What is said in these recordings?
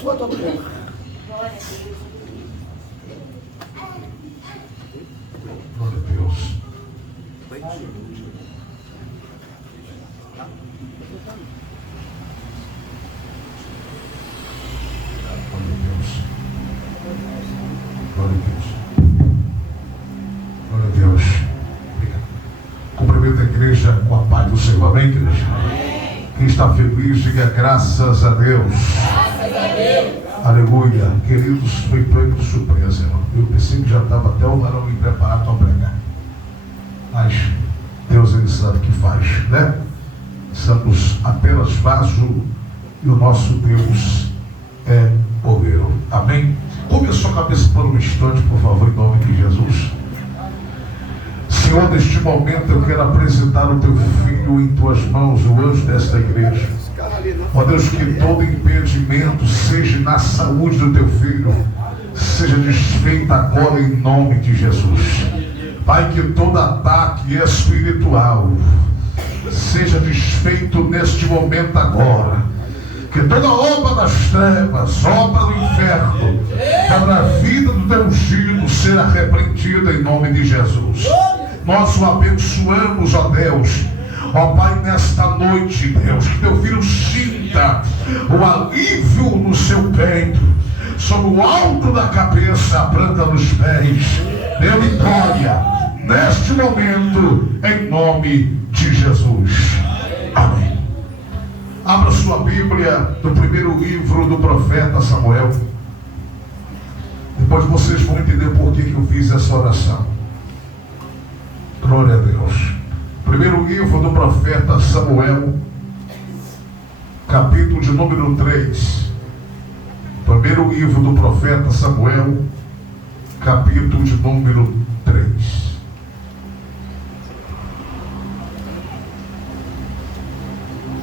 abençoa todo mundo. Glória a Deus. Glória a Deus. Glória a Deus. Glória a Deus. Obrigado. Cumprimento a igreja com a paz do Senhor. Amém, igreja? Quem está feliz, diga graças a Deus. Graças a Deus. Aleluia. Queridos, foi pleno de surpresa, irmão. Eu pensei que já estava até o varão me preparado para pregar. Mas Deus, ele sabe o que faz, né? Somos apenas vaso e o nosso Deus é oleiro. Amém? Curve a sua cabeça por um instante, por favor, em nome de Jesus. Senhor, neste momento eu quero apresentar o teu filho em tuas mãos, o anjo desta igreja. Ó Deus, que todo impedimento seja na saúde do teu filho, seja desfeito agora em nome de Jesus. Pai, que todo ataque espiritual seja desfeito neste momento agora. Que toda obra das trevas, obra do inferno, para a vida do teu ungido seja repreendida em nome de Jesus. Nós o abençoamos, ó Deus. Ó Pai, nesta noite, Deus, que teu filho sinta o alívio no seu peito, sobre o alto da cabeça, a planta dos pés. Dê vitória neste momento, em nome de Jesus. Amém. Abra sua Bíblia no primeiro livro do profeta Samuel. Depois vocês vão entender por que eu fiz essa oração. Glória a Deus. Primeiro livro do profeta Samuel, capítulo de número 3. Primeiro livro do profeta Samuel, capítulo de número 3.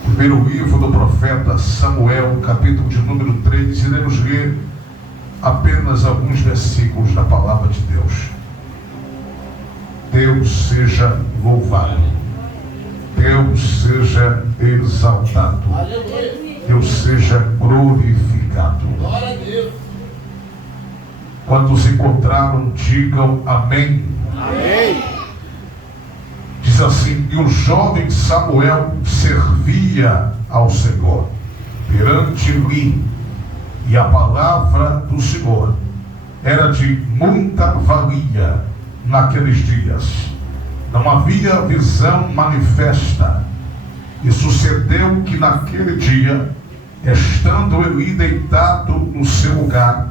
Primeiro livro do profeta Samuel, capítulo de número 3, iremos ler apenas alguns versículos da palavra de Deus. Deus seja louvado, Deus seja exaltado, Deus seja glorificado. Quando se encontraram, digam amém. Amém. Diz assim: e o jovem Samuel servia ao Senhor perante Eli, e a palavra do Senhor era de muita valia naqueles dias. Não havia visão manifesta. E sucedeu que naquele dia, estando Eli deitado no seu lugar,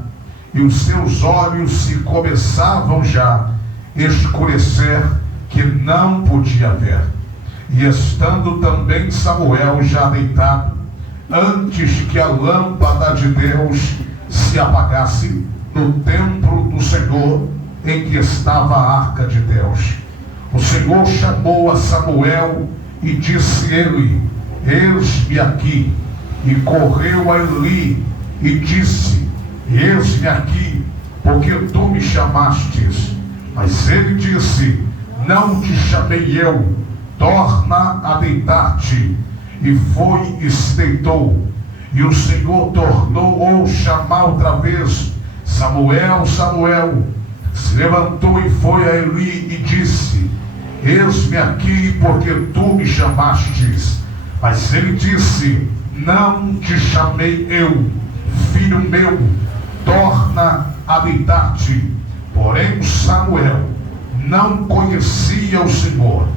e os seus olhos se começavam já a escurecer, que não podia ver. E estando também Samuel já deitado, antes que a lâmpada de Deus se apagasse no templo do Senhor, em que estava a arca de Deus, o Senhor chamou a Samuel e disse ele: eis-me aqui. E correu a Eli e disse: eis-me aqui, porque tu me chamastes. Mas ele disse: não te chamei eu, torna a deitar-te. E foi e se deitou. E o Senhor tornou a chamar outra vez: Samuel, Samuel. Se levantou e foi a Eli e disse: eis-me aqui, porque tu me chamastes. Mas ele disse: não te chamei eu, filho meu, torna a deitar-te. Porém Samuel não conhecia o Senhor,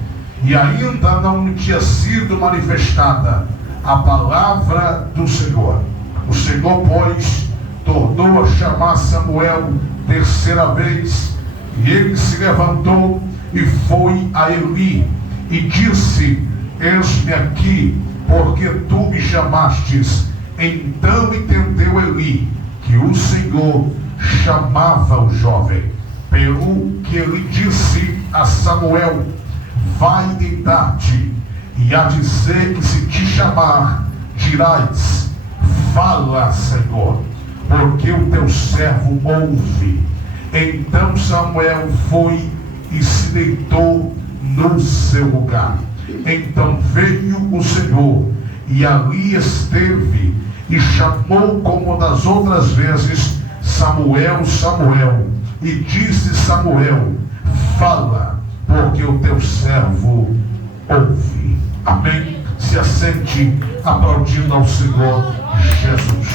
e ainda não tinha sido manifestada a palavra do Senhor. O Senhor, pois, tornou a chamar Samuel terceira vez, e ele se levantou e foi a Eli e disse: eis-me aqui, porque tu me chamastes. Então entendeu Eli que o Senhor chamava o jovem, pelo que ele disse a Samuel: vai deitar-te, e a dizer que se te chamar, dirás: fala, Senhor, porque o teu servo ouve. Então Samuel foi e se deitou no seu lugar. Então veio o Senhor, e ali esteve, e chamou como das outras vezes: Samuel, Samuel. E disse Samuel: fala, porque o teu servo ouve. Amém? Se assente aplaudindo ao Senhor Jesus.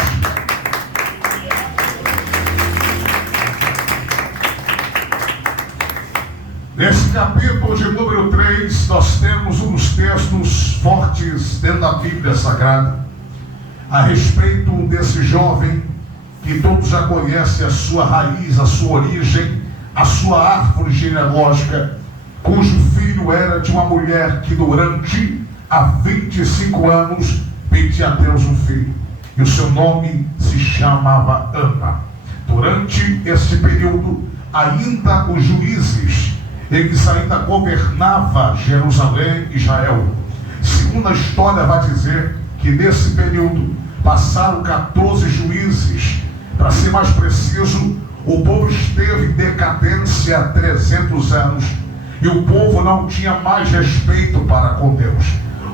Nesse capítulo de número 3, nós temos um dos textos fortes dentro da Bíblia Sagrada, a respeito desse jovem, que todos já conhecem a sua raiz, a sua origem, a sua árvore genealógica, cujo filho era de uma mulher que durante há 25 anos pedia a Deus um filho. E o seu nome se chamava Ana. Durante esse período, ainda os juízes, eles ainda governavam Jerusalém e Israel. Segundo a história vai dizer que nesse período passaram 14 juízes. Para ser mais preciso, o povo esteve em decadência há 300 anos. E o povo não tinha mais respeito para com Deus.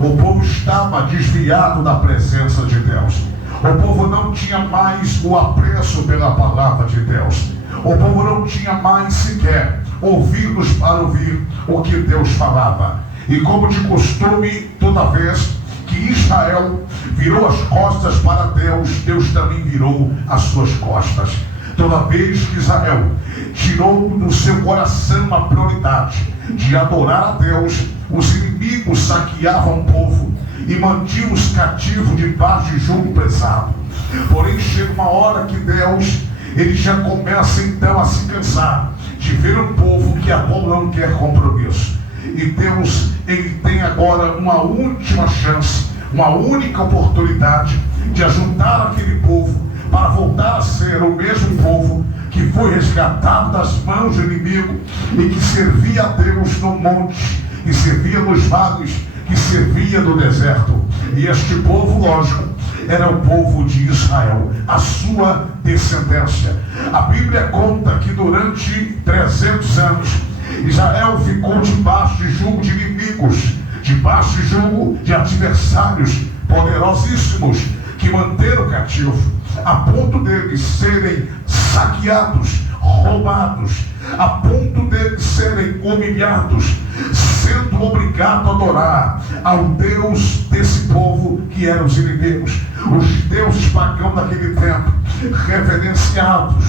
O povo estava desviado da presença de Deus. O povo não tinha mais o apreço pela palavra de Deus. O povo não tinha mais sequer ouvidos para ouvir o que Deus falava. E como de costume, toda vez que Israel virou as costas para Deus, Deus também virou as suas costas. Toda vez que Israel tirou do seu coração a prioridade de adorar a Deus, os inimigos saqueavam o povo e mantinham os cativos debaixo de jugo pesado. Porém, chega uma hora que Deus, ele já começa então a se cansar de ver um povo que agora não quer compromisso. E Deus, ele tem agora uma última chance, uma única oportunidade de ajudar aquele povo para voltar a ser o mesmo povo que foi resgatado das mãos do inimigo e que servia a Deus no monte, que servia nos vales, que servia no deserto. E este povo, lógico, era o povo de Israel, a sua descendência. A Bíblia conta que durante 300 anos Israel ficou debaixo de jugo de inimigos, debaixo de jugo de adversários poderosíssimos que manteram cativo, a ponto deles serem saqueados, roubados, a ponto deles serem humilhados, sendo obrigados a adorar ao Deus desse povo que eram os inimigos, os deuses pagãos daquele tempo, reverenciados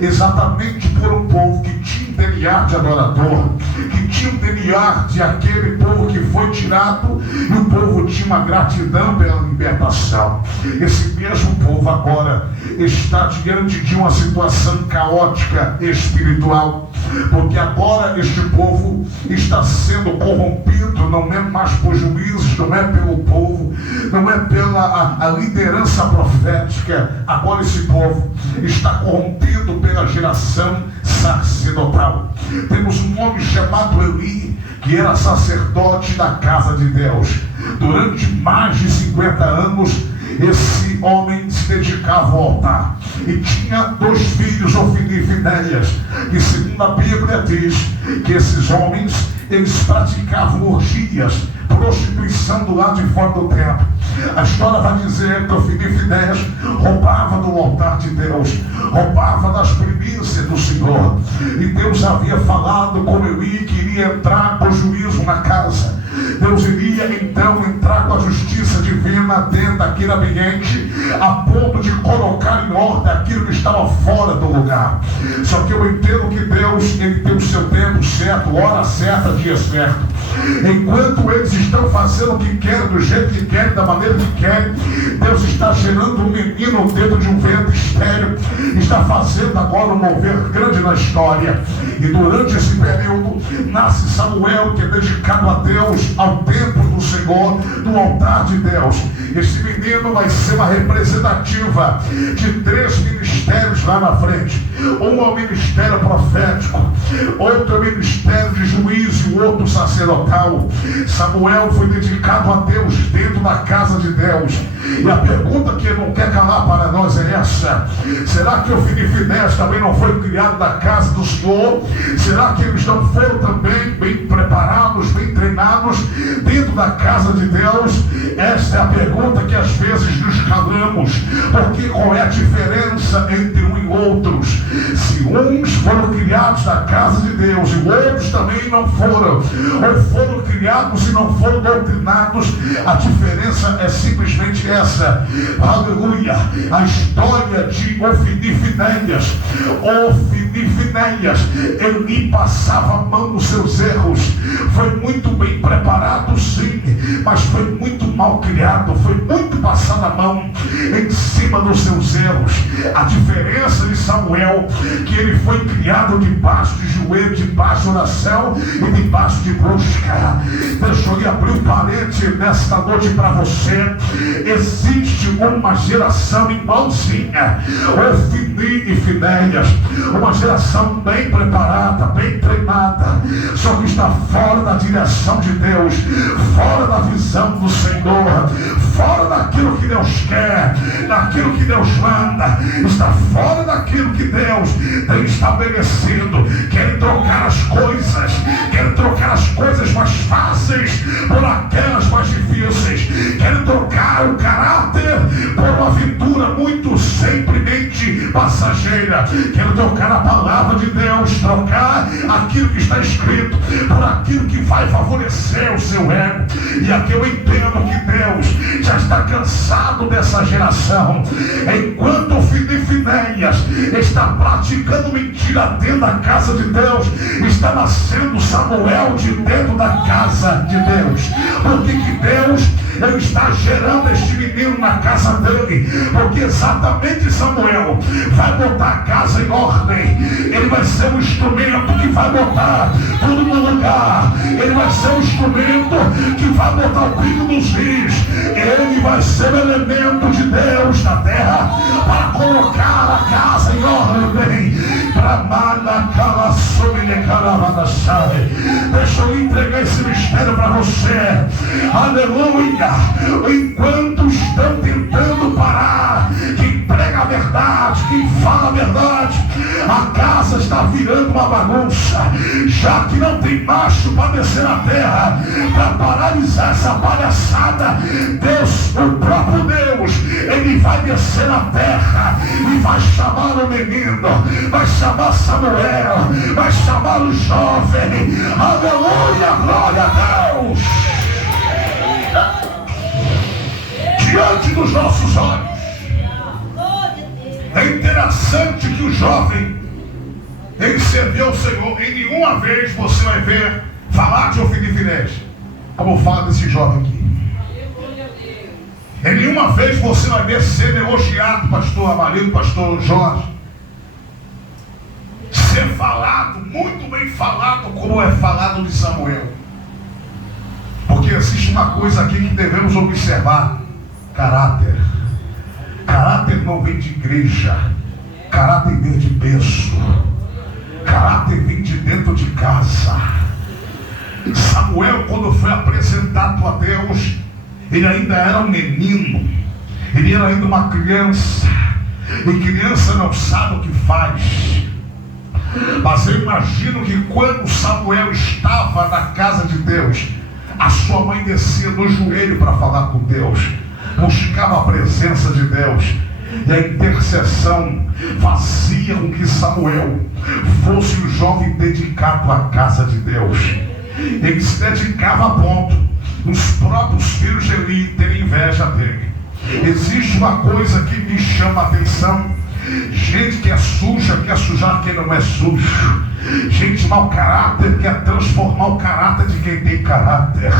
exatamente por um povo que tinha DNA de adorador, que tinha o DNA de aquele povo que foi tirado, e o povo tinha uma gratidão pela libertação. Esse mesmo povo agora está diante de uma situação caótica espiritual, porque agora este povo está sendo corrompido, não é mais por juízes, não é pelo povo, não é pela a liderança profética. Agora esse povo está corrompido pela geração sacerdotal. Temos um homem chamado Eli, que era sacerdote da casa de Deus. Durante mais de 50 anos, esse homem se dedicava ao altar. E tinha 2 filhos, Ofni e Finéias, que segundo a Bíblia diz que esses homens, eles praticavam orgias, prostituição do lado de fora do templo. A história vai dizer que Ofni e Finéias roubava do altar de Deus, roubava das primícias do Senhor. E Deus havia falado com Eli que iria entrar com juízo na casa. Deus iria então entrar com a justiça divina dentro daquele ambiente, a ponto de colocar em ordem aquilo que estava fora do lugar. Só que eu entendo que Deus, ele tem o seu tempo certo, hora certa, dia certo. Enquanto eles estão fazendo o que querem, do jeito que querem, da maneira que querem, Deus está gerando um menino dentro de um ventre estéril, está fazendo agora um mover grande na história. E durante esse período nasce Samuel, que é dedicado a Deus, ao templo do Senhor, do altar de Deus. Esse menino vai ser uma representativa de 3 ministérios ministérios lá na frente. Um é o ministério profético, outro é o ministério de juízo e o outro sacerdotal. Samuel foi dedicado a Deus dentro da casa de Deus. E a pergunta que ele não quer calar para nós é essa: será que Ofni e Finéias também não foi criado da casa do Senhor? Será que eles não foram também bem preparados, bem treinados dentro da casa de Deus? Esta é a pergunta que às vezes nos calamos. Porque qual é a diferença entre um e outros? Se uns foram criados na casa de Deus e outros também não foram, ou foram criados e não foram doutrinados, a diferença é simplesmente essa. Aleluia! A história de Ofni e Finéias. Ofni e Finéias, ele passava a mão nos seus erros. Foi muito bem preparado, sim, mas foi muito mal criado. Foi muito passado a mão em cima dos seus erros. A diferença de Samuel, que ele foi criado debaixo de joelho, debaixo de oração e debaixo de busca. Deixa eu abrir um parente nesta noite para você. Existe uma geração irmãozinha, Ofni e Finéias, uma geração bem preparada, bem treinada, só que está fora da direção de Deus, fora da visão do Senhor, fora daquilo que Deus quer, daquilo que Deus manda, está fora daquilo que Deus tem estabelecido. Querem trocar as coisas, querem trocar as coisas mais fáceis por aquelas mais difíceis, querem trocar o caráter por uma aventura muito simplesmente passageira, querem trocar a palavra de Deus, trocar aquilo que está escrito por aquilo que vai favorecer o seu ego. E aqui eu entendo que Deus já está cansado dessa geração. Enquanto o Ofni e Finéias está praticando mentira dentro da casa de Deus, está nascendo Samuel de dentro da casa de Deus. Porque que Deus ele está gerando este menino na casa dele? Porque exatamente Samuel vai botar a casa em ordem. Ele vai ser um instrumento que vai botar tudo no lugar. Ele vai ser um instrumento que vai botar o pingo dos rios. Ele vai ser o elemento de Deus na terra para colocar a casa em ordem. Deixa eu entregar esse mistério para você. Aleluia! Enquanto estão tentando parar quem prega a verdade, quem fala a verdade, a casa está virando uma bagunça. Já que não tem macho para descer na terra para paralisar essa palhaçada, Deus, o próprio Deus, ele vai descer na terra e vai chamar o menino, vai chamar Samuel, vai chamar o jovem. Aleluia, glória a Deus. Diante dos nossos olhos. É interessante que o jovem, ele serviu ao Senhor. Em nenhuma vez você vai ver falar de Ofni e Finéias como fala desse jovem aqui. Em nenhuma vez você vai ver ser elogiado, pastor Amarildo, pastor Jorge, ser falado, muito bem falado, como é falado de Samuel. Porque existe uma coisa aqui que devemos observar: caráter. Caráter não vem de igreja, caráter vem de berço, caráter vem de dentro de casa. Samuel, quando foi apresentado a Deus, ele ainda era um menino, ele era ainda uma criança, e criança não sabe o que faz. Mas eu imagino que quando Samuel estava na casa de Deus, a sua mãe descia no joelho para falar com Deus, buscava a presença de Deus, e a intercessão fazia com que Samuel fosse um jovem dedicado à casa de Deus. Ele se dedicava a ponto os próprios filhos de Eli terem inveja dele. Existe uma coisa que me chama a atenção: gente que é suja quer sujar quem não é sujo. Gente mau caráter quer transformar o caráter de quem tem caráter.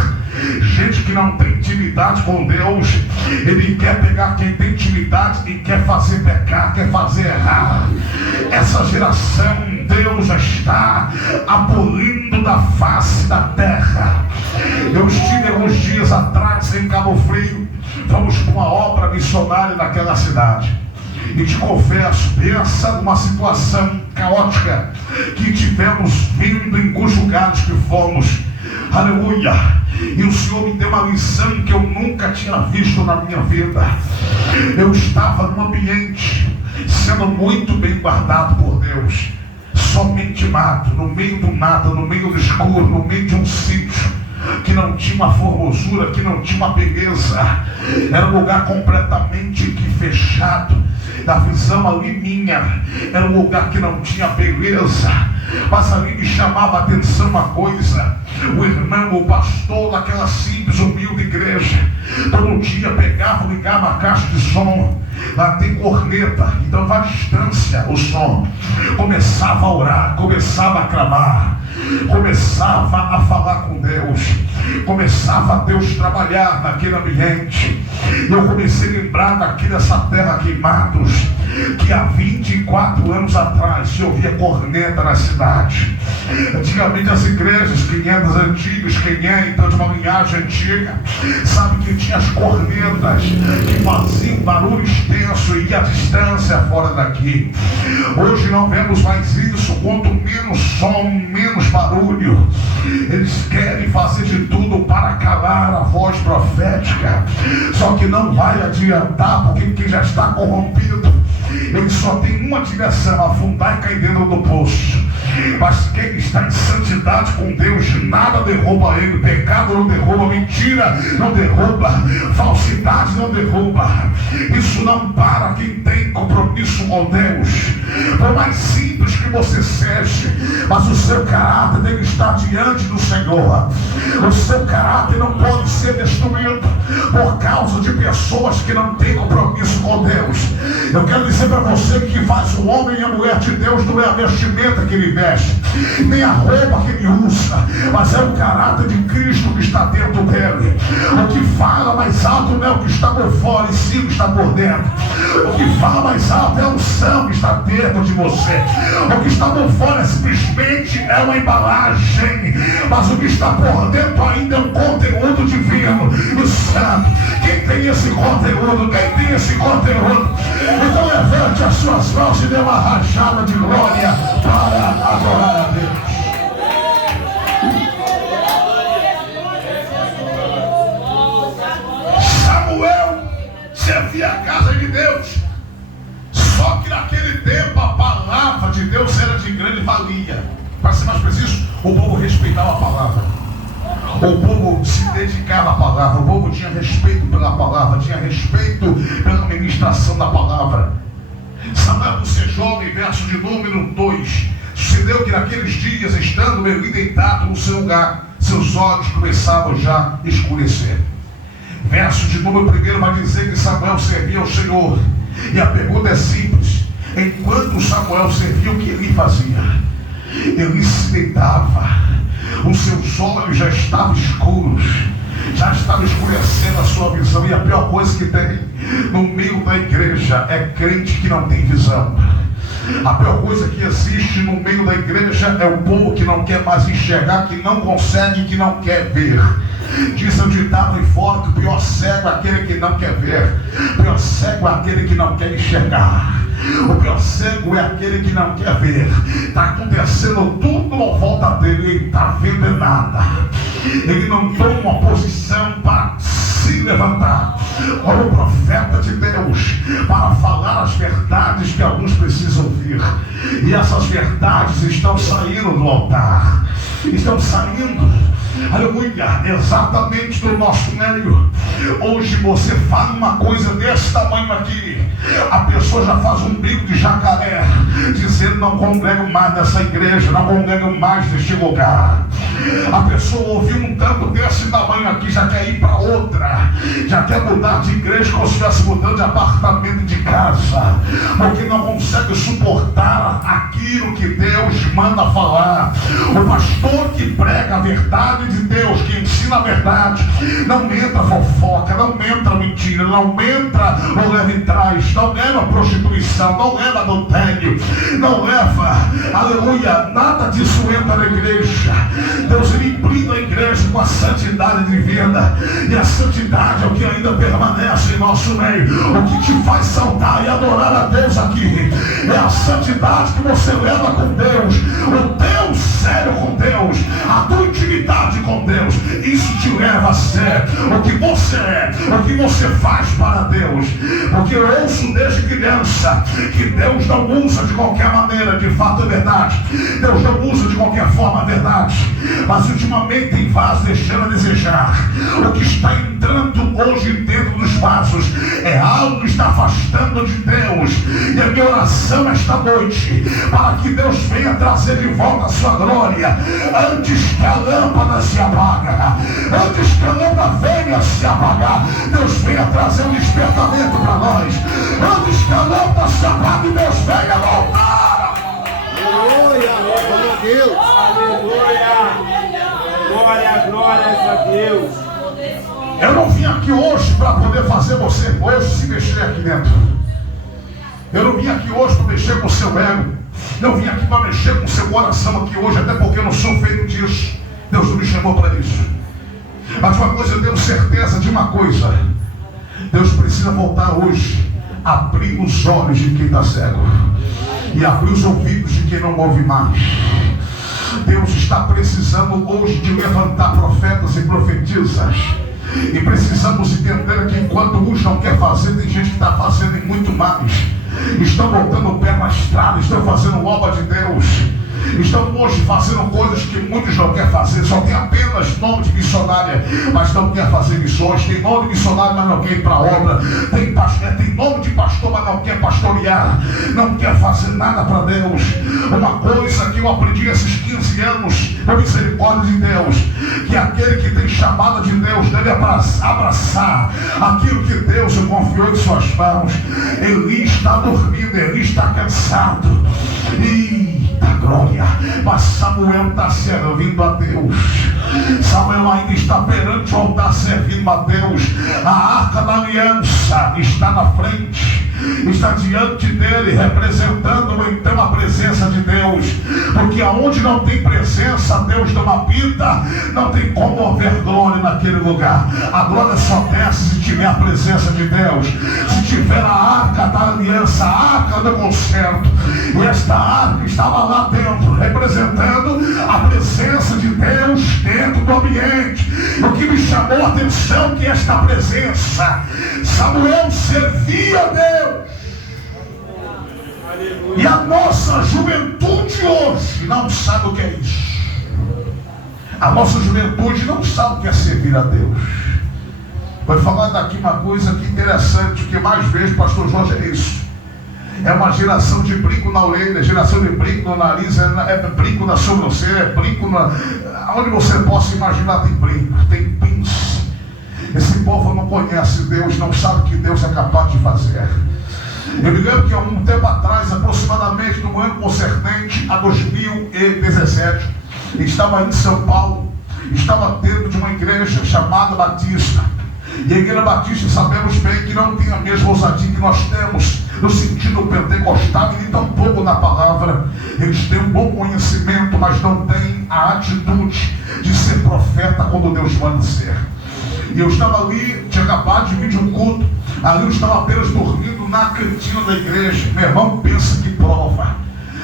Gente que não tem intimidade com Deus, ele quer pegar quem tem intimidade e quer fazer pecar, quer fazer errar. Essa geração Deus já está abolindo da face da terra. Eu estive alguns dias atrás em Cabo Frio. Fomos para uma obra missionária naquela cidade. E te confesso, pensa numa situação caótica que tivemos vindo em cujos lugares que fomos. Aleluia! E o Senhor me deu uma lição que eu nunca tinha visto na minha vida. Eu estava num ambiente sendo muito bem guardado por Deus, somente mato, no meio do nada, no meio do escuro, no meio de um sítio que não tinha uma formosura, que não tinha uma beleza. Era um lugar completamente fechado. Da visão ali minha, era um lugar que não tinha beleza. Mas ali me chamava a atenção uma coisa: o irmão, o pastor daquela simples, humilde igreja, todo dia pegava, ligava a caixa de som. Lá tem corneta, então vai à distância o som. Começava a orar, começava a clamar, começava a falar com Deus, começava a Deus trabalhar naquele ambiente. Eu comecei a lembrar daqui dessa terra Queimados, que há 24 anos atrás se ouvia corneta na cidade. Antigamente as igrejas, 500 antigas, quem é então de uma linhagem antiga, sabe que tinha as cornetas que faziam barulho extenso e ia à distância fora daqui. Hoje não vemos mais isso. Quanto menos som, menos barulho. Eles querem fazer de tudo para calar a voz profética, só que não vai adiantar, porque quem já está corrompido, ele só tem uma direção: afundar e cair dentro do poço. Mas quem está em santidade com Deus, nada derruba ele. Pecado não derruba, mentira não derruba, falsidade não derruba. Isso não para quem tem compromisso com Deus. Por mais simples que você seja, mas o seu caráter deve estar diante do Senhor. O seu caráter não pode ser destruído por causa de pessoas que não têm compromisso com Deus. Eu quero dizer para você que faz o homem e a mulher de Deus não é a vestimenta que ele veste, nem a roupa que ele usa, mas é o caráter de Cristo que está dentro dele. O que fala mais alto não é o que está por fora, e sim o que está por dentro. O que fala mais alto é a unção que está dentro de você. O que está por fora simplesmente é uma embalagem, mas o que está por dentro ainda é um conteúdo divino e santo. Quem tem esse conteúdo? Quem tem esse conteúdo? Então levante as suas mãos e dê uma rajada de glória para adorar a Deus. Samuel servia a casa de Deus, só que naquele tempo a palavra de Deus era de grande valia. Para ser mais preciso, o povo respeitava a palavra, o povo se dedicava à palavra, o povo tinha respeito pela palavra, tinha respeito pela ministração da palavra. Samuel, você jovem, verso de número 2. Sucedeu que naqueles dias, estando ele deitado no seu lugar, seus olhos começavam já a escurecer. Verso de número 1 vai dizer que Samuel servia ao Senhor. E a pergunta é simples: enquanto Samuel servia, o que ele fazia? Ele se deitava, os seus olhos já estavam escuros, já estava escurecendo a sua visão. E a pior coisa que tem no meio da igreja é crente que não tem visão. A pior coisa que existe no meio da igreja é o povo que não quer mais enxergar, que não consegue, que não quer ver. Diz o ditado aí fora que o pior cego é aquele que não quer ver, o pior cego é aquele que não quer enxergar, o pior cego é aquele que não quer ver. Está acontecendo tudo à volta dele, ele está vendo nada, ele não toma uma posição para se levantar como o profeta de Deus para falar as verdades que alguns precisam ouvir. E essas verdades estão saindo do altar, estão saindo, aleluia, exatamente do nosso meio. Hoje você fala uma coisa desse tamanho aqui, a pessoa já faz um bico de jacaré, dizendo: não congrego mais nessa igreja, não congrego mais neste lugar. A pessoa ouviu um tanto desse tamanho aqui, já quer ir para outra, já quer mudar de igreja como se estivesse mudando de apartamento, de casa, porque não consegue suportar aquilo que Deus manda falar. O pastor pastor que prega a verdade de Deus, que ensina a verdade, não entra fofoca, não entra mentira, não entra o leva e traz, não leva prostituição, não leva adultério, não leva, aleluia, nada disso entra na igreja. Deus, ele brinda a igreja com a santidade divina, e a santidade é o que ainda permanece em nosso meio. O que te faz saudar e adorar a Deus aqui é a santidade que você leva com Deus, o teu sério com Deus, a tua intimidade com Deus. Isso te leva a ser o que você é, o que você faz para Deus. Porque eu ouço desde criança que Deus não usa de qualquer maneira, de fato é verdade. Deus não usa de qualquer forma, é verdade. Mas ultimamente tem vasos deixando a desejar. O que está entrando hoje dentro dos vasos é algo que está afastando de Deus. E a minha oração esta noite, para que Deus venha trazer de volta a sua glória, antes que a lâmpada se apaga, antes que a lâmpada venha se apagar, Deus venha trazer um despertamento para nós. Antes que a lâmpada se apague, Deus venha voltar. Aleluia, glória a Deus. Aleluia. Glórias a Deus. Eu não vim aqui hoje para poder fazer você hoje se mexer aqui dentro. Eu não vim aqui hoje para mexer com o seu ego. Eu vim aqui para mexer com o seu coração aqui hoje, até porque eu não sou feito disso. Deus não me chamou para isso. Mas uma coisa, eu tenho certeza de uma coisa: Deus precisa voltar hoje, abrir os olhos de quem está cego e abrir os ouvidos de quem não ouve mais. Deus está precisando hoje de levantar profetas e profetisas. E precisamos entender que enquanto uns não quer fazer, tem gente que está fazendo e muito mais. Estão botando o pé na estrada, estão fazendo obra de Deus. Estão hoje fazendo coisas que muitos não querem fazer. Só tem apenas nome de missionária, mas não quer fazer missões. Tem nome de missionário, mas não quer ir para a obra. Tem nome de pastor, mas não quer pastorear. Não quer fazer nada para Deus. Uma coisa que eu aprendi esses 15 anos, por misericórdia de Deus, que aquele que tem chamada de Deus deve abraçar aquilo que Deus confiou em suas mãos. Eli está dormindo, Eli está cansado. Glória, mas Samuel está servindo a Deus. Samuel ainda está perante o altar servindo a Deus. A arca da aliança está na frente, está diante dele, representando então a presença de Deus. Porque aonde não tem presença, Deus não habita. Não tem como haver glória naquele lugar. A glória só desce se tiver a presença de Deus, se tiver a arca da aliança, a arca do concerto. E esta arca estava lá dentro, representando a presença de Deus dentro do ambiente. O que me chamou a atenção é que esta presença, Samuel servia a Deus. E a nossa juventude hoje não sabe o que é isso. A nossa juventude não sabe o que é servir a Deus. Vou falar daqui uma coisa que interessante, que mais vejo, pastor Jorge, é isso. É uma geração de brinco na orelha, geração de brinco no nariz, é brinco na sobrancelha, é brinco onde você possa imaginar tem brinco, tem pins. Esse povo não conhece Deus, não sabe o que Deus é capaz de fazer. Eu me lembro que há um tempo atrás, aproximadamente no ano concernente a 2017, estava em São Paulo, estava dentro de uma igreja chamada Batista. E a igreja Batista, sabemos bem que não tem a mesma ousadia que nós temos no sentido pentecostal, e nem tampouco na palavra. Eles têm um bom conhecimento, mas não têm a atitude de ser profeta quando Deus manda ser. E eu estava ali, tinha acabado de vir de um culto, ali eu estava apenas dormindo na cantina da igreja. Meu irmão, pensa que prova.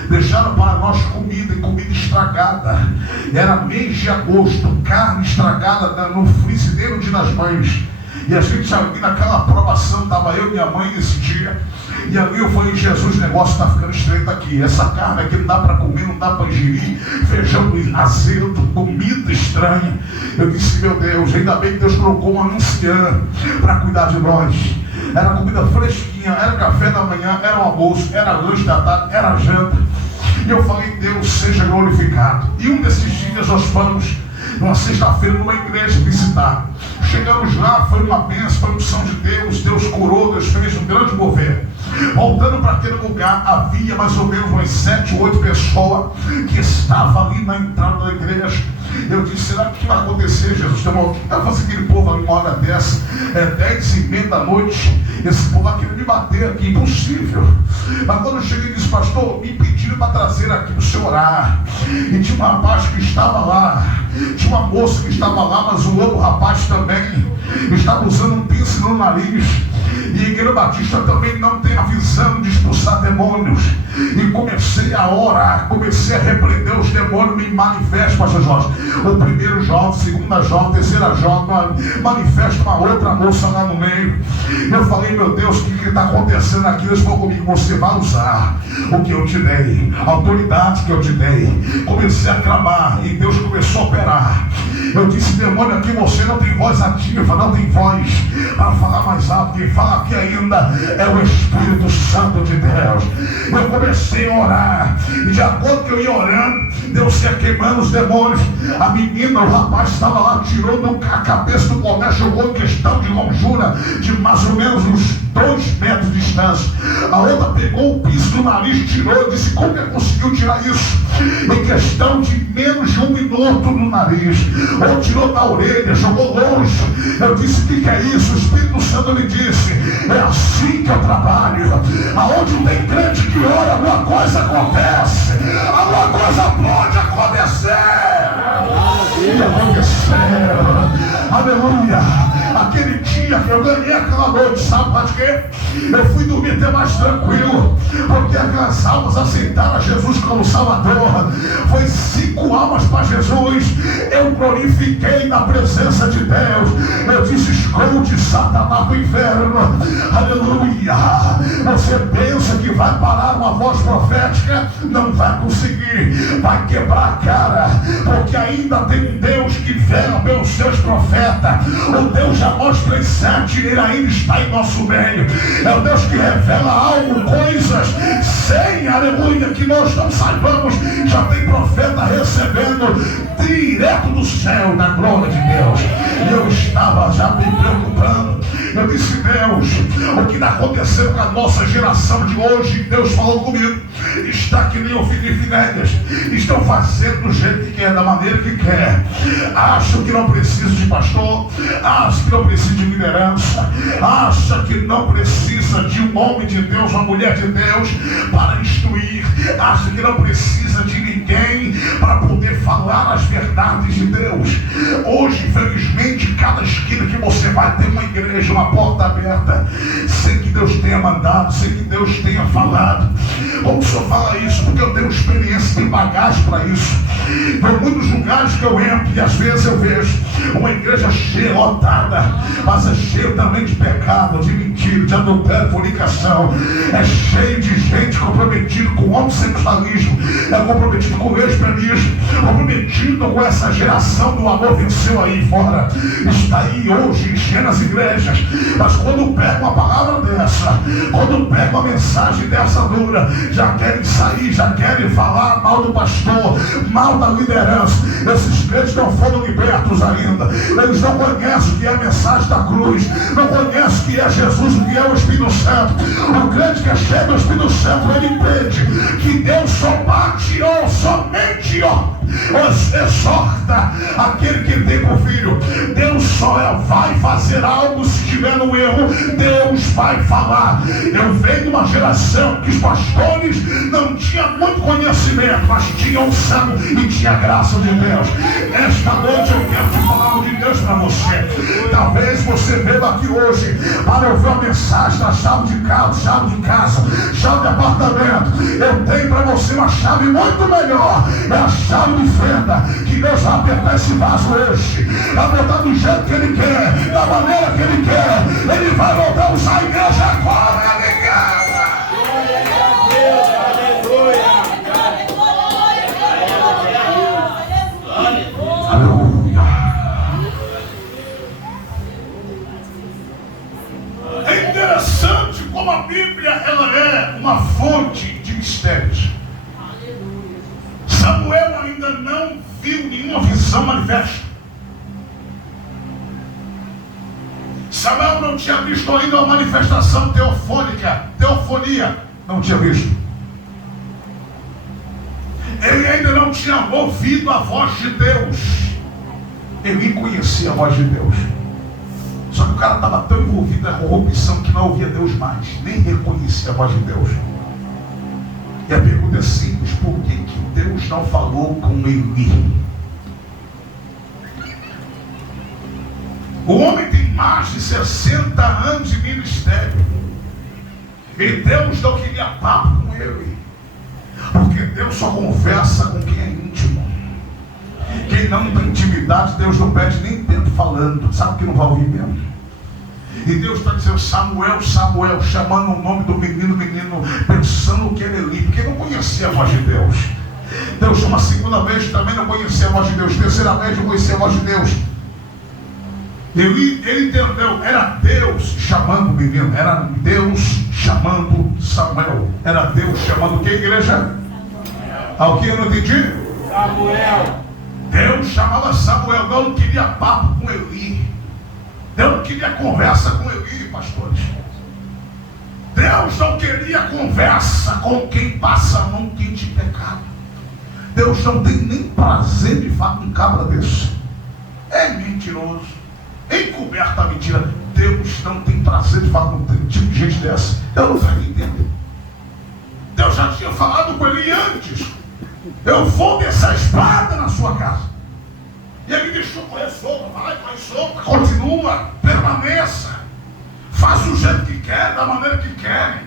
Deixaram para nós comida, e comida estragada. Era mês de agosto, carne estragada no frigideiro de das mães. E a gente ali naquela aprovação, estava eu e minha mãe nesse dia. E ali eu falei: Jesus, o negócio está ficando estreito aqui. Essa carne aqui não dá para comer, não dá para ingerir. Feijão azedo, comida estranha. Eu disse: meu Deus, ainda bem que Deus colocou um ancião para cuidar de nós. Era comida fresquinha, era café da manhã, era almoço, era lanche da tarde, era janta. E eu falei: Deus seja glorificado. E um desses dias nós fomos, numa sexta-feira, numa igreja visitar. Chegamos lá, foi uma bênção, foi uma unção de Deus. Deus curou, Deus fez um grande mover. Voltando para aquele lugar, havia mais ou menos umas 7 ou 8 pessoas que estavam ali na entrada da igreja. Eu disse, será que vai acontecer, Jesus? O que está fazendo aquele povo ali uma hora dessa? 10h30 da noite. Esse povo lá querendo me bater aqui, impossível. Mas quando eu cheguei, disse, pastor, me pediram para trazer aqui para o senhor orar. E tinha um rapaz que estava lá, tinha uma moça que estava lá, mas o outro rapaz também estava usando um piercing no nariz. E a Igreja Batista também não tem a visão de expulsar demônios. E comecei a orar, comecei a repreender os demônios, me manifesta, pastor Jorge. O primeiro jovem, segunda jovem, terceira jovem, manifesta uma outra moça lá no meio. Eu falei, meu Deus, o que está acontecendo aqui? Eles falou comigo, você vai usar o que eu te dei, a autoridade que eu te dei. Comecei a clamar e Deus começou a operar. Eu disse, demônio, aqui você não tem voz ativa, não tem voz para falar mais alto. Quem fala aqui ainda é o Espírito Santo de Deus. Eu comecei a orar, e de acordo que eu ia orando, Deus ia queimando os demônios. A menina, o rapaz estava lá, tirou a cabeça do boné, jogou em questão de lonjura de mais ou menos uns 2 metros de distância. A outra pegou o piso do nariz, tirou e disse, como que conseguiu tirar isso? Em questão de menos de 1 minuto no nariz. Ou tirou da orelha, jogou longe. Eu disse, o que é isso? O Espírito Santo me disse, é assim que eu trabalho. Aonde tem crente que ora, alguma coisa acontece. Alguma coisa pode acontecer. E aconteceu. Aleluia. Aquele dia que eu ganhei aquela noite, sabe para quê? Eu fui dormir até mais tranquilo, porque aquelas almas aceitaram a Jesus como Salvador. Foi 5 almas para Jesus. Eu glorifiquei na presença de Deus. Eu disse, esconde Satanás do inferno. Aleluia. Você pensa que vai parar uma voz profética? Não vai conseguir. Vai quebrar a cara, porque ainda tem um Deus que vela pelos seus profetas. O Deus já mostra em 7, ele ainda está em nosso meio. É o Deus que revela algo, coisas sem, aleluia, que nós não saibamos. Já tem profeta recebendo direto do céu, da glória de Deus. E eu estava já me preocupando. Eu disse, Deus, o que está acontecendo com a nossa geração de hoje? Deus falou comigo, está que nem o filho de Finéias. Estão fazendo do jeito que quer, da maneira que quer. Acham que não precisa de pastor, acham que não precisa de liderança, acham que não precisa de um homem de Deus, uma mulher de Deus para instruir, acham que não precisa de ninguém para poder falar as verdades de Deus. Hoje, infelizmente, cada esquina que você vai ter uma igreja, uma porta aberta, sem que Deus tenha mandado, sem que Deus tenha falado. Como o senhor fala isso? Porque eu tenho experiência, tenho bagagem para isso. Em muitos lugares que eu entro, e às vezes eu vejo uma igreja cheia, lotada, mas é cheia também de pecado, de mentira, de adultério, fornicação. É cheio de gente comprometida com o homossexualismo, é comprometido com o lesbianismo, comprometido com essa geração do amor venceu aí fora. Está aí hoje enchendo as igrejas. Mas quando pega uma palavra dessa, quando pega uma mensagem dessa dura, já querem sair, já querem falar mal do pastor, mal da liderança. Esses crentes não foram libertos ainda. Eles não conhecem o que é a mensagem da cruz, não conhecem o que é Jesus, o que é o Espírito Santo. O crente que é cheio do Espírito Santo, ele entende que Deus só bate ou somente exorta aquele que tem por filho. Deus só vai fazer algo se estiver no erro. Deus vai falar. Eu venho de uma geração que os pastores não tinham muito conhecimento, mas tinham unção e tinha graça de Deus. Esta noite eu quero te falar algo de Deus para você. Talvez você veio aqui hoje para ouvir uma mensagem da chave de carro, chave de casa, chave de apartamento. Eu tenho para você uma chave muito melhor. É a chave de fenda, que Deus vai apertar esse vaso hoje, vai botar do jeito que Ele quer, da maneira que Ele quer. Ele vai voltar a usar a igreja agora, negada. Aleluia. É interessante como a Bíblia ela é uma fonte de mistérios. Samuel ainda não viu nenhuma visão manifesta. Samuel não não tinha visto ainda uma manifestação teofonia, não tinha visto. Ele ainda não tinha ouvido a voz de Deus. Ele conhecia a voz de Deus. Só que o cara estava tão envolvido na corrupção que não ouvia Deus mais, nem reconhecia a voz de Deus. E a pergunta é simples: por que Deus não falou com Eli? O homem tem mais de 60 anos de ministério, e Deus não queria papo com ele, porque Deus só conversa com quem é íntimo. Quem não tem intimidade, Deus não pede nem tempo falando. Sabe que não vai ouvir mesmo? E Deus está dizendo: Samuel, Samuel, chamando o nome do menino, pensando que era Eli, porque não conhecia a voz de Deus. Deus chama a segunda vez, também não conhecia a voz de Deus. Terceira vez, não conhecia a voz de Deus. Ele entendeu, era Deus chamando o menino, era Deus chamando Samuel, era Deus chamando quem, igreja? Alguém eu não entendi? Samuel. Deus chamava Samuel, não queria papo com Eli. Deus não queria conversa com Eli, pastores. Deus não queria conversa com quem passa a mão quente de pecado. Deus não tem nem prazer de falar com um cabra desse. É mentiroso, encoberta a mentira. Deus não tem prazer de falar com um tipo de gente dessa. Eu não vai entender. Deus já tinha falado com ele antes: eu vou descer a espada na sua casa. E ele deixou correr solta, vai solta, continua, permaneça, faça do jeito que quer, da maneira que querem,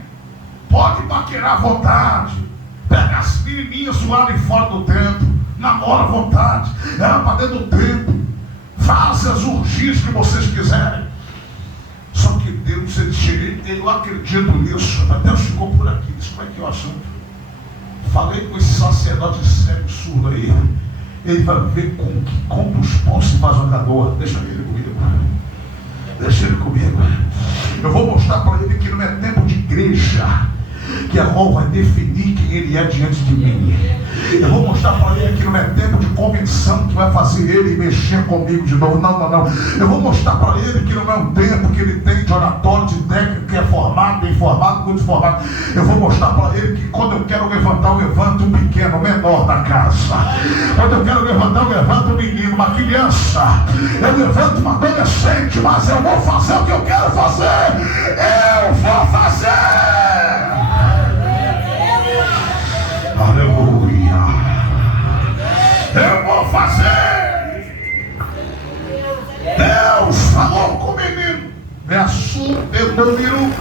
pode paquerar à vontade, pega as menininhas lá de fora do templo, namora à vontade, ela para dentro do templo, faz as urgias que vocês quiserem. Só que Deus, ele não acredita nisso. Mas Deus ficou por aqui. Disse: como é que é o assunto? Falei com esse sacerdote cego surdo aí. Ele vai ver com que compra os pães se faz jogador. Deixa ele comigo. Deixa ele comigo. Eu vou mostrar para ele que não é tempo de igreja que a qual vai definir quem ele é diante de mim. Eu vou mostrar para ele que não é tempo de convenção que vai fazer ele mexer comigo de novo. Não. Eu vou mostrar para ele que não é um tempo que ele tem de oratório, de técnico, que é formado, bem formado, muito formado. Eu vou mostrar para ele que quando eu quero levantar, eu levanto um pequeno, um menor da casa. Quando eu quero levantar, eu levanto um menino, uma criança. Eu levanto uma adolescente, mas eu vou fazer o que eu quero fazer. Eu vou fazer. Aleluia. Eu vou fazer. Deus falou com o menino. Verso de número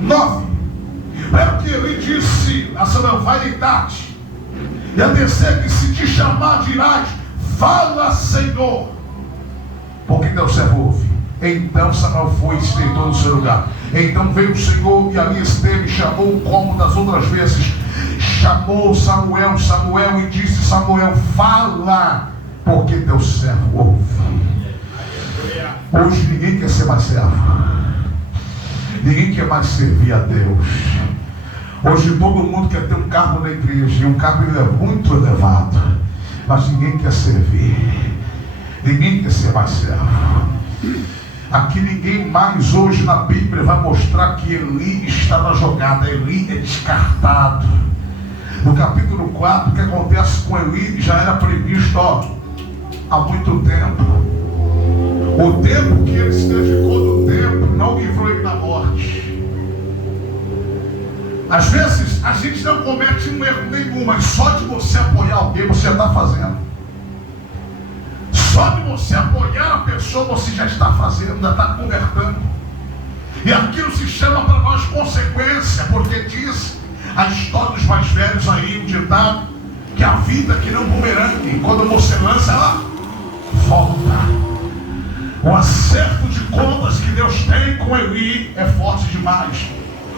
9. Pelo que ele disse a Samuel: vai deitar-te, e a descer que se te chamar dirás: fala, Senhor, porque teu servo ouve. Então Samuel foi e se deitou no seu lugar. Então veio o Senhor e ali esteve, chamou como das outras vezes. Chamou Samuel, e disse: Samuel, fala, porque teu servo ouve. Hoje ninguém quer ser mais servo. Ninguém quer mais servir a Deus. Hoje todo mundo quer ter um cargo na igreja, e um cargo muito elevado, mas ninguém quer servir. Ninguém quer ser mais servo. Aqui ninguém mais hoje na Bíblia vai mostrar que Eli está na jogada. Eli é descartado. No capítulo 4, o que acontece com Eli já era previsto há muito tempo. O tempo que ele se dedicou do tempo não livrou ele da morte. Às vezes a gente não comete um erro nenhum, mas só de você apoiar alguém você está fazendo. Só de você apoiar a pessoa você já está fazendo, já está convertendo. E aquilo se chama para nós consequência, porque diz a história dos mais velhos aí, um ditado, que a vida que não bumerangue, quando você lança, ela volta. O acerto de contas que Deus tem com Eli é forte demais.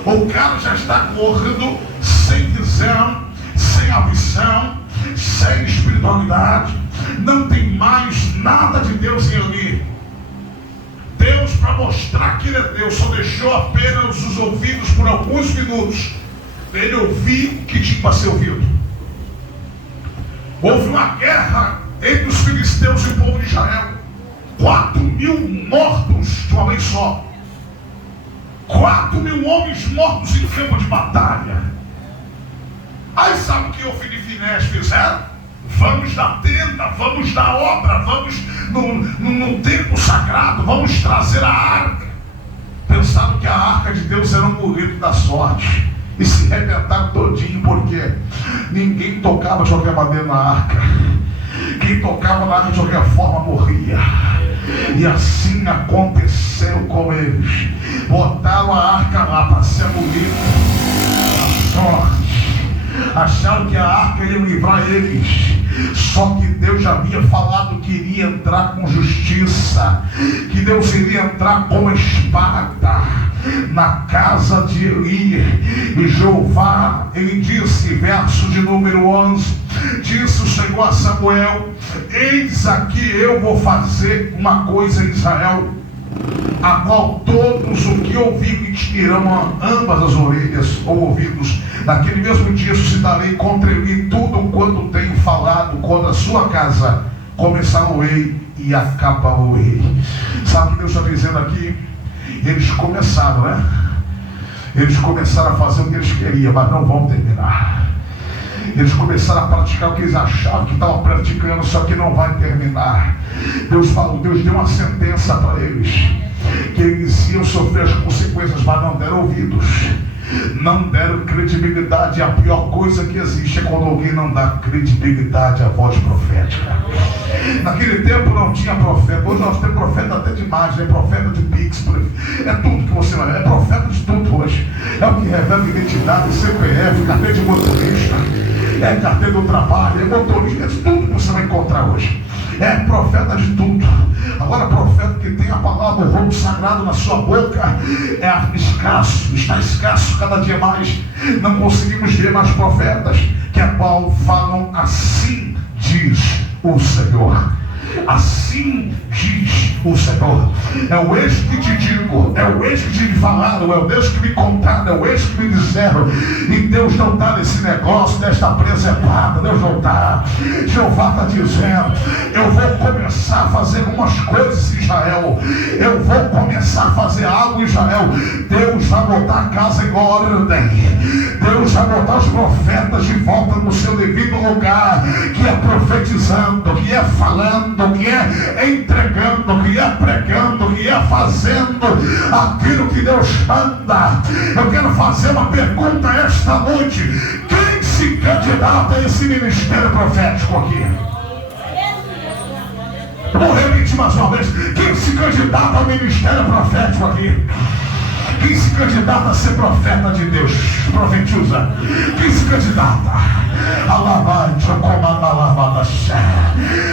O cara já está correndo sem visão, sem ambição, sem espiritualidade. Não tem mais nada de Deus em Eli. Deus, para mostrar que ele é Deus, só deixou apenas os ouvidos por alguns minutos. Ele ouviu que tinha para ser ouvido. Houve uma guerra entre os filisteus e o povo de Israel. 4.000 mortos de uma vez só. 4.000 homens mortos em campo de batalha. Aí sabe o que Ofni e Finéias fizeram? Vamos na tenda, vamos na obra, vamos no templo sagrado, vamos trazer a arca. Pensaram que a arca de Deus era um burrito da sorte e se arrebentaram todinho, porque ninguém tocava de qualquer maneira na arca. Quem tocava na arca de qualquer forma morria. E assim aconteceu com eles. Botaram a arca lá para ser bonita, a sorte. Acharam que a arca ia livrar eles. Só que Deus já havia falado que iria entrar com justiça, que Deus iria entrar com espada na casa de Eli. E Jeová, ele disse, verso de número 11, disse o Senhor a Samuel: eis aqui eu vou fazer uma coisa em Israel, a qual todos o que ouvirem tirarão ambas as orelhas ou ouvidos. Naquele mesmo dia suscitarei contra ele tudo quanto tenho falado contra a sua casa, começar-o-ei e acabar-o-ei. Sabe o que Deus está dizendo aqui? Eles começaram, né? Eles começaram a fazer o que eles queriam, mas não vão terminar. Eles começaram a praticar o que eles achavam que estavam praticando, só que não vai terminar. Deus falou, Deus deu uma sentença para eles, que eles iam sofrer as consequências, mas não deram ouvidos, não deram credibilidade. A pior coisa que existe é quando alguém não dá credibilidade à voz profética. Naquele tempo não tinha profeta. Hoje nós temos profeta até de imagem, é profeta de pix, é tudo que você vai ver, é profeta de tudo hoje. É o que revela identidade, CPF, carteira de motorista, é carteira do trabalho, é motorista, é tudo que você vai encontrar hoje. É profeta de tudo. Agora, profeta que tem a palavra, o rolo sagrado na sua boca, é escasso, está escasso cada dia mais. Não conseguimos ver mais profetas que a qual falam: assim diz o Senhor. Assim diz o Senhor. É o ex que te digo, é o ex que te falaram, é o Deus que me contaram, é o ex que me disseram. E Deus não está nesse negócio desta preservada. Deus não está. Jeová está dizendo: eu vou começar a fazer umas coisas em Israel. Eu vou começar a fazer algo em Israel. Deus vai botar a casa em ordem. Deus vai botar os profetas de volta no seu devido lugar, que é profetizando, que é falando, que é entregando, que é pregando, que é fazendo aquilo que Deus manda. Eu quero fazer uma pergunta esta noite: quem se candidata a esse ministério profético aqui? Vou repetir mais uma vez: quem se candidata ao ministério profético aqui? Quem se candidata a ser profeta de Deus? Profetiza. Quem se candidata?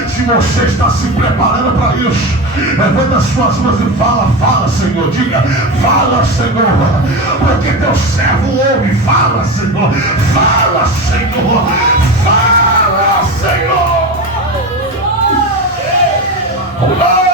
Se você está se preparando para isso, levanta as suas mãos e fala, Senhor. Diga: fala, Senhor, porque teu servo ouve. Fala, Senhor. Fala, Senhor. Fala, Senhor. Fala,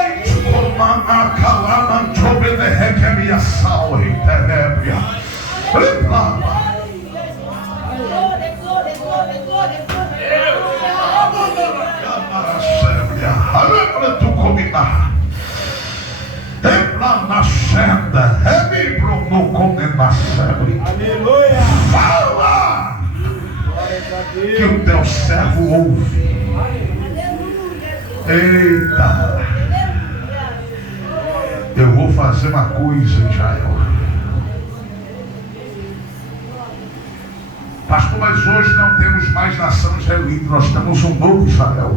que o teu servo ouve. Eita, eu vou fazer uma coisa em Israel. Pastor, mas hoje não temos mais nação israelita. Nós temos um novo Israel,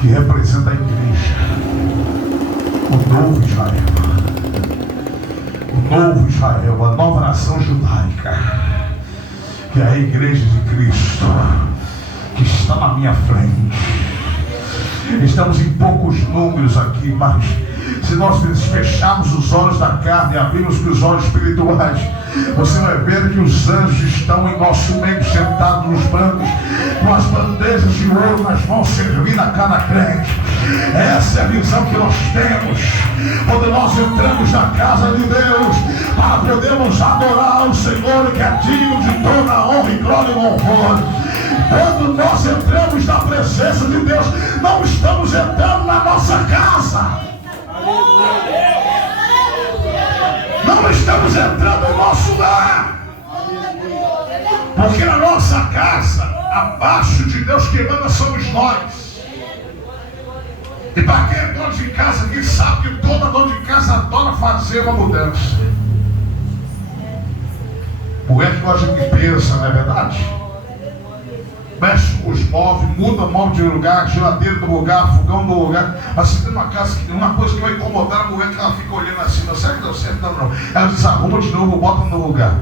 que representa a igreja. O novo Israel. O novo Israel, a nova nação judaica, que é a igreja de Cristo, que está na minha frente. Estamos em poucos números aqui, mas se nós fecharmos os olhos da carne e abrirmos os olhos espirituais, você vai ver que os anjos estão em nosso meio, sentados nos bancos, com as bandejas de ouro nas mãos, servindo a cada crente. Essa é a visão que nós temos quando nós entramos na casa de Deus, para podermos adorar o Senhor, que é digno de toda a honra e glória e louvor. Quando nós entramos na presença de Deus, não estamos entrando na nossa casa. Não estamos entrando no nosso lar. Porque na nossa casa, abaixo de Deus que manda somos nós. E para quem é dono de casa aqui sabe que toda dona de casa adora fazer uma mudança. Mulher que gosta de limpeza, não é verdade? Mexe com os móveis, muda o móvel de lugar, geladeira do lugar, fogão do lugar. Mas se tem uma casa, uma coisa que vai incomodar a mulher, que ela fica olhando assim, não, será que deu certo? Não, não. Ela desarruma de novo, bota no lugar.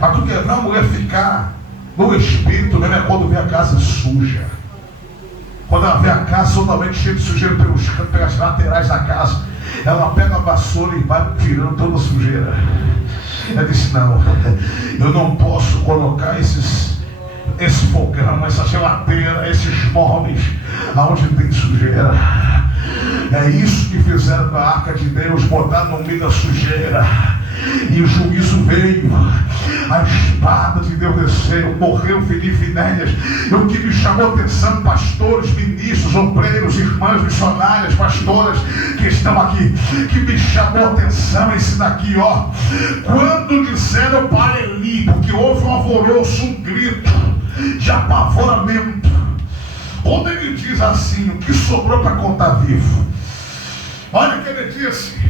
Mas tu quer ver a mulher ficar no espírito mesmo é quando vê a casa suja. Quando ela vê a casa totalmente cheia de sujeira pelas laterais da casa, ela pega a vassoura e vai tirando toda a sujeira. Ela disse, não, eu não posso colocar esse fogão, essa geladeira, esses móveis aonde tem sujeira. É isso que fizeram com a arca de Deus, botaram no meio da sujeira. E o juízo veio, a espada de Deus desceu, morreu filho e Finéias. E o que me chamou a atenção, pastores, ministros, obreiros, irmãs missionárias, pastoras que estão aqui, que me chamou a atenção esse daqui, ó. Quando disseram para Eli, porque houve um alvoroço, um grito de apavoramento. Quando ele diz assim, o que sobrou para contar vivo? Olha o que ele disse: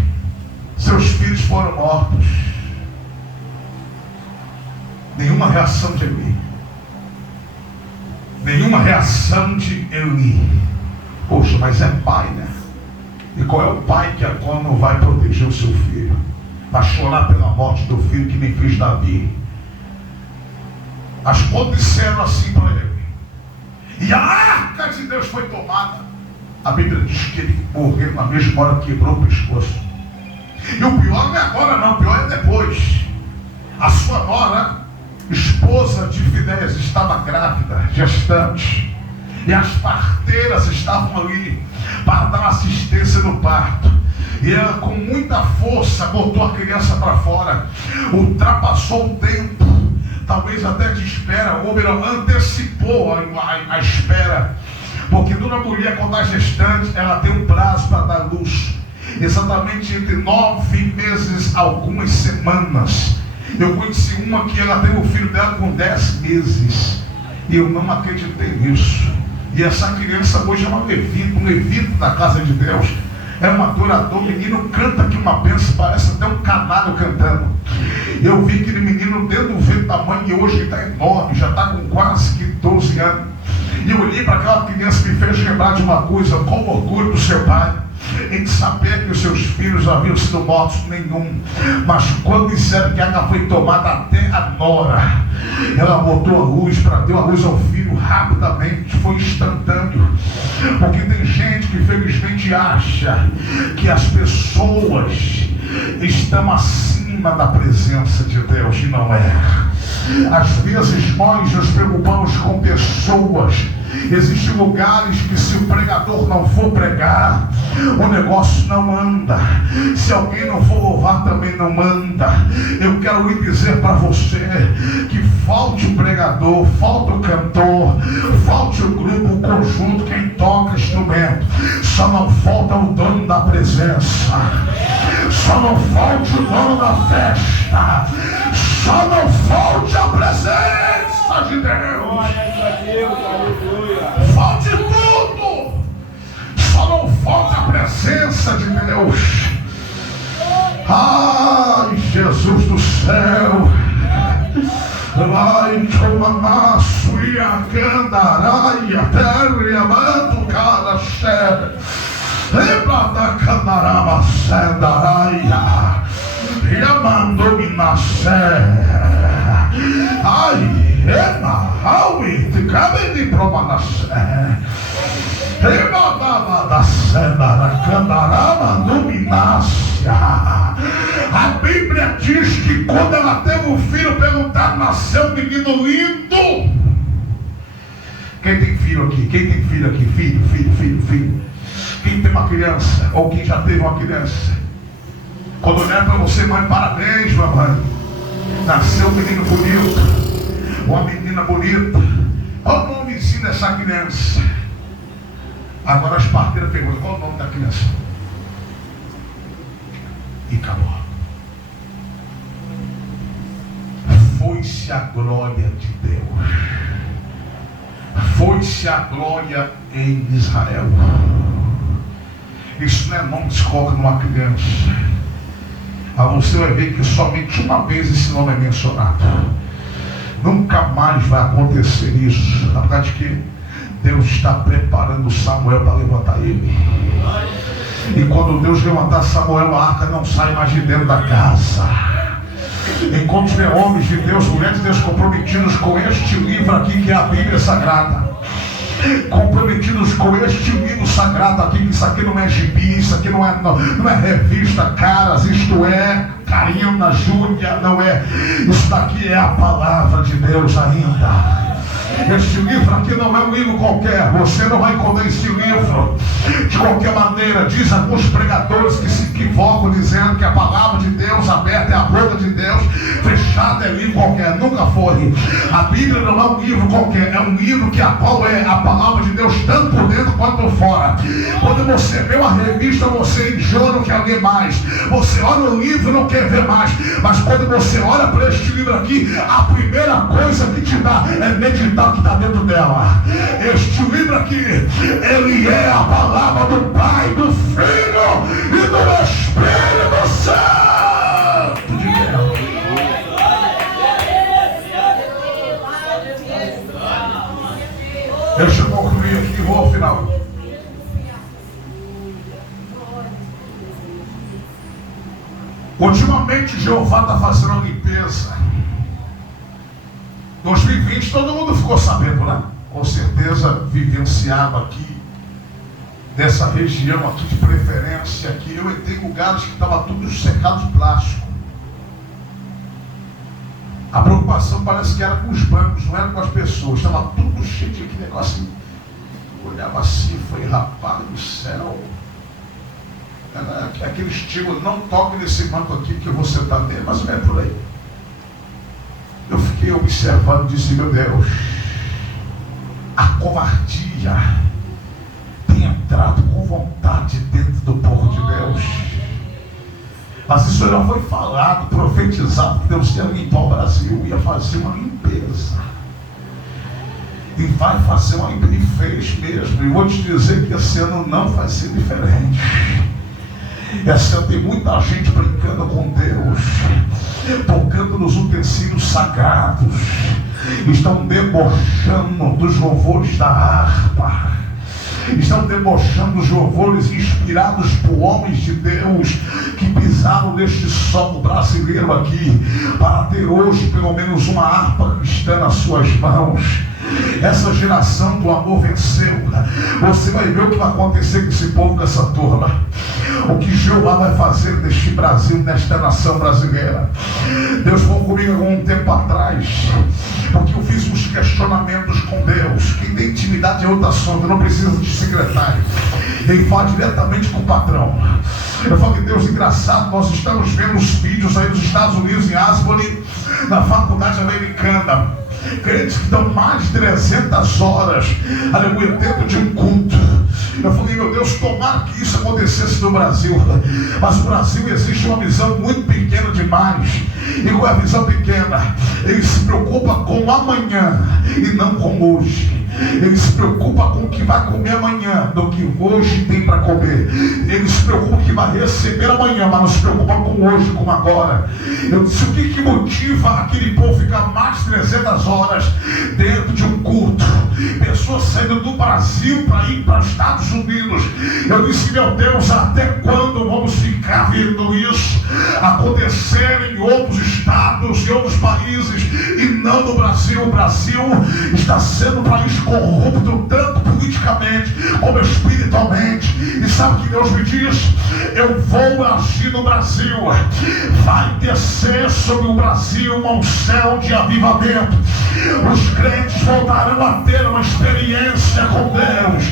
seus filhos foram mortos. Nenhuma reação de Eli. Nenhuma reação de Eli. Poxa, mas é pai, né? E qual é o pai que agora não vai proteger o seu filho? Vai chorar pela morte do filho que nem fez Davi. As contas disseram assim para ele. E a arca de Deus foi tomada. A Bíblia diz que ele morreu na mesma hora que quebrou o pescoço. E o pior não é agora não, o pior é depois. A sua nora, esposa de Finéias, estava grávida, gestante. E as parteiras estavam ali para dar assistência no parto. E ela com muita força botou a criança para fora. Ultrapassou o tempo, talvez até de espera, ou melhor, antecipou a espera. Porque toda mulher quando está gestante, ela tem um prazo para dar luz. Exatamente entre 9 meses, algumas semanas. Eu conheci uma que ela teve o filho dela com 10 meses. E eu não acreditei nisso. E essa criança hoje é um levita da casa de Deus. É um adorador, o menino canta aqui uma bênção, parece até um canário cantando. Eu vi aquele menino dentro do ventre da mãe e hoje ele está enorme, já está com quase que 12 anos. E eu olhei para aquela criança e me fez lembrar de uma coisa, com o orgulho do seu pai, em saber que os seus filhos haviam sido mortos, nenhum. Mas quando disseram que a água foi tomada até a nora, ela botou a luz, deu a luz ao filho rapidamente, foi instantâneo. Porque tem gente que infelizmente acha que as pessoas estão acima da presença de Deus, e não é. Às vezes nós nos preocupamos com pessoas. Existem lugares que se o pregador não for pregar, o negócio não anda. Se alguém não for louvar, também não anda. Eu quero lhe dizer para você que falte o pregador, falta o cantor, falte o grupo, o conjunto, quem toca instrumento, só não falta o dono da presença, só não falte o dono da festa, só não falte a presença de Deus. Glória a Deus, aleluia. Falte tudo, só não falta a presença de Deus. Ai, Jesus do céu. Vai tomar sua candaraia, terra, manto, cara, sério. Lembra da candarama, sedaraia. Yamando nascer. Ai, ema, aui, te cabe de prova nascer. Ema da sedara, candarama, dominácia. A Bíblia diz que quando ela teve um filho, perguntaram, nasceu um menino lindo. Quem tem filho aqui? Quem tem filho aqui? Filho. Quem tem uma criança? Ou quem já teve uma criança? Quando olhar para você, mãe, parabéns, mamãe. Nasceu um menino bonito, uma menina bonita. Qual o nomezinho dessa criança? Agora as parteiras perguntam, qual o nome da criança? E acabou. Foi-se a glória de Deus. Foi-se a glória em Israel. Isso não é nome que se coloca numa criança. Você vai ver que somente uma vez esse nome é mencionado. Nunca mais vai acontecer isso. Na verdade que Deus está preparando Samuel para levantar ele. E quando Deus levantar Samuel, a arca não sai mais de dentro da casa. Enquanto tiver homens de Deus, mulheres de Deus comprometidos com este livro aqui, que é a Bíblia Sagrada, comprometidos com este livro sagrado aqui, que isso aqui não é gibi, isso aqui não é revista Caras, isto é Karina, Júlia, não é, isso daqui é a palavra de Deus ainda. Este livro aqui não é um livro qualquer. Você não vai encontrar este livro de qualquer maneira. Diz alguns pregadores que se equivocam dizendo que a palavra de Deus aberta é a boca de Deus, fechada é livro qualquer. Nunca foi. A Bíblia não é um livro qualquer, é um livro que a qual é a palavra de Deus tanto por dentro quanto por fora. Quando você vê uma revista, você enjoa, não quer ler mais. Você olha o livro e não quer ver mais. Mas quando você olha para este livro aqui, a primeira coisa que te dá é meditar que está dentro dela. Este livro aqui, ele é a palavra do Pai, do Filho e do Espírito Santo de Deus. Deixa eu concluir aqui e vou ao final. Ultimamente Jeová está fazendo uma limpeza. 2020 todo mundo ficou sabendo, né? Com certeza vivenciado aqui, dessa região aqui de preferência, aqui eu entrei em lugares que estava tudo cercado de plástico. A preocupação parece que era com os bancos, não era com as pessoas, estava tudo cheio de aquele negócio. Eu olhava assim, foi rapaz do céu. Era aquele estilo, não toque nesse banco aqui que eu vou sentar nele, mas não é por aí. Eu fiquei observando e disse, meu Deus, a covardia tem entrado com vontade dentro do povo de Deus. Mas isso já foi falado, profetizado, que Deus ia limpar o Brasil, ia fazer uma limpeza. E vai fazer uma limpeza, e fez mesmo. E vou te dizer que esse ano não vai ser diferente. Essa tem muita gente brincando com Deus, tocando nos utensílios sagrados, estão debochando dos louvores da harpa, estão debochando dos louvores inspirados por homens de Deus que pisaram neste solo brasileiro aqui, para ter hoje pelo menos uma harpa cristã nas suas mãos. Essa geração do amor venceu. Você vai ver o que vai acontecer com esse povo, com essa turma. O que Jeová vai fazer neste Brasil, nesta nação brasileira. Deus falou comigo há um tempo atrás, porque eu fiz uns questionamentos com Deus. Quem tem intimidade é outro assunto, não precisa de secretário. Ele fala diretamente com o patrão. Eu falei, Deus, engraçado, nós estamos vendo os vídeos aí dos Estados Unidos, em Asbury, na faculdade americana. Crentes que dão mais de 300 horas, aleluia, dentro de um culto. Eu falei, meu Deus, tomara que isso acontecesse no Brasil. Mas no Brasil existe uma visão muito pequena demais. E qual é a visão pequena? Ele se preocupa com amanhã e não com hoje. Ele se preocupa com o que vai comer amanhã do que hoje tem para comer. Ele se preocupa com o que vai receber amanhã, mas não se preocupa com hoje, com agora. Eu disse, o que motiva aquele povo ficar mais de 300 horas dentro de um culto? Pessoas saindo do Brasil para ir para os Estados Unidos. Eu disse, meu Deus, até quando vamos ficar vendo isso acontecer em outros estados, em outros países e não no Brasil? O Brasil está sendo um país corrupto, tanto politicamente como espiritualmente. E sabe o que Deus me diz? Eu vou agir no Brasil. Vai descer sobre o Brasil um céu de avivamento. Os crentes voltarão a ter uma experiência com Deus,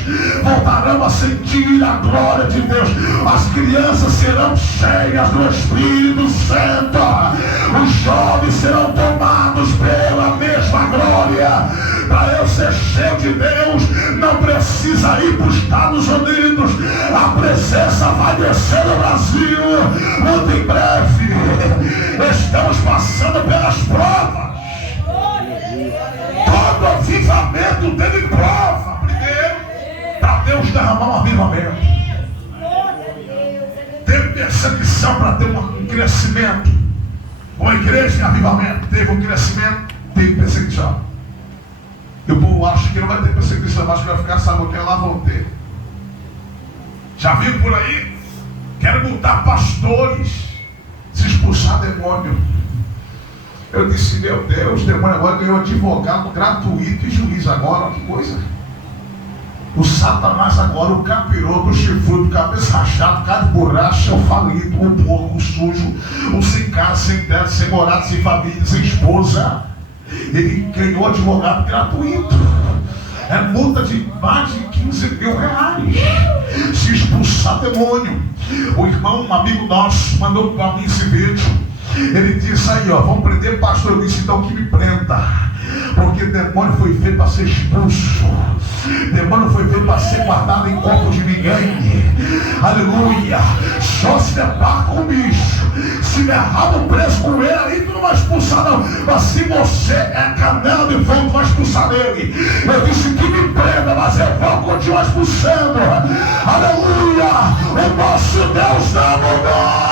voltarão a sentir a glória de Deus. As crianças serão cheias do Espírito Santo. Os jovens serão tomados pela mesma glória. Para eu ser cheio de Deus, não precisa ir para os Estados Unidos. A presença vai descer no Brasil muito em breve. Estamos passando pelas provas. Todo avivamento teve prova. Primeiro, para Deus derramar um avivamento. Teve perseguição para ter um crescimento. Uma igreja em avivamento teve um crescimento, teve perseguição. E o povo acha que não vai ter perseguição, mas que vai ficar saboteando, lá vão ter. Já viu por aí? Querem botar pastores, se expulsar demônio. Eu disse, meu Deus, o demônio agora ganhou advogado gratuito e juiz agora, que coisa. O Satanás agora, o capiroto, o chifrudo, o cabeça rachado, o cara de borracha, o falido, o porco, o sujo, o sem casa, sem teto, sem morada, sem família, sem esposa. Ele ganhou advogado gratuito. É multa de mais de 15 mil reais. Se expulsar demônio. O irmão, um amigo nosso, mandou para mim esse vídeo. Ele disse aí, ó, vamos prender pastor. Eu disse, então que me prenda. Porque demônio foi feito para ser expulso. Demônio foi feito para ser guardado em corpo de ninguém. Aleluia. Só se depara com o bicho. Se der rabo preso com ele, aí tu não vai expulsar não. Mas se você é canela de fogo, tu vai expulsar nele. Eu disse que me prenda, mas eu vou continuar expulsando. Aleluia. O nosso Deus não mudou.